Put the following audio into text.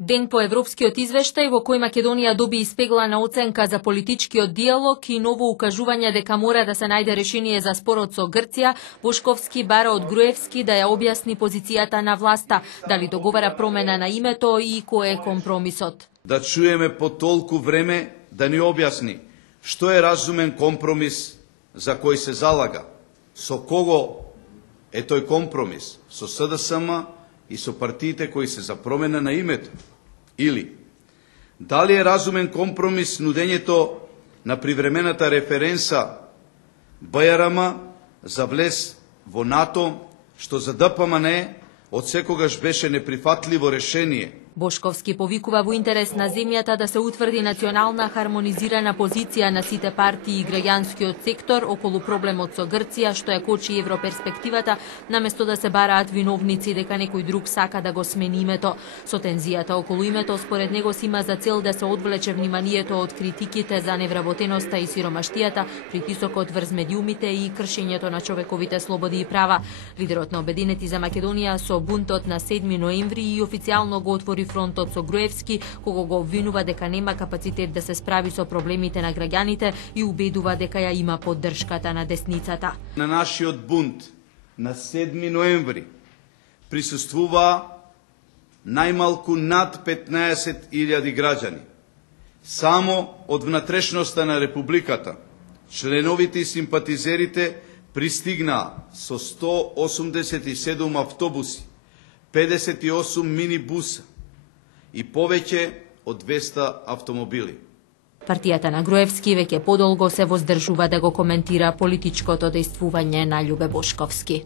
Ден по европскиот извештај во кој Македонија доби испеглана оценка за политичкиот диалог и ново укажување дека мора да се најде решение за спорот со Грција, Бошковски бара од Груевски да ја објасни позицијата на власта, дали договара промена на името и кој е компромисот. Да чуеме по толку време да ни објасни што е разумен компромис за кој се залага, со кого е тој компромис, со СДСМ и со партиите кои се за промена на името. Или, дали е разумен компромис нудењето на привремената референса БРМ за влез во НАТО, што за ДПМН од секогаш беше неприфатливо решение. Бошковски повикува во интерес на земјата да се утврди национална хармонизирана позиција на сите партии и граѓанскиот сектор околу проблемот со Грција, што ја кочи европерспективата, наместо да се бараат виновници дека некој друг сака да го смени името. Со тензијата околу името, според него си има за цел да се одвлече вниманието од критиките за невработеноста и сиромаштијата, притисокот врз медиумите и кршењето на човековите слободи и права. Лидерот на Обединети за Македонија со бунтот на 7 ноември и официјално го отвори фронтот со Груевски, кого го обвинува дека нема капацитет да се справи со проблемите на граѓаните и убедува дека ја има поддршката на десницата. На нашиот бунт на 7 ноември присуствува најмалку над 15.000 граѓани. Само од внатрешноста на Републиката, членовите и симпатизерите пристигнаа со 187 автобуси, 58 минибуса и повеќе од 200 автомобили. Партијата на Груевски веќе подолго се воздржува да го коментира политичкото дејствување на Љубе Бошковски.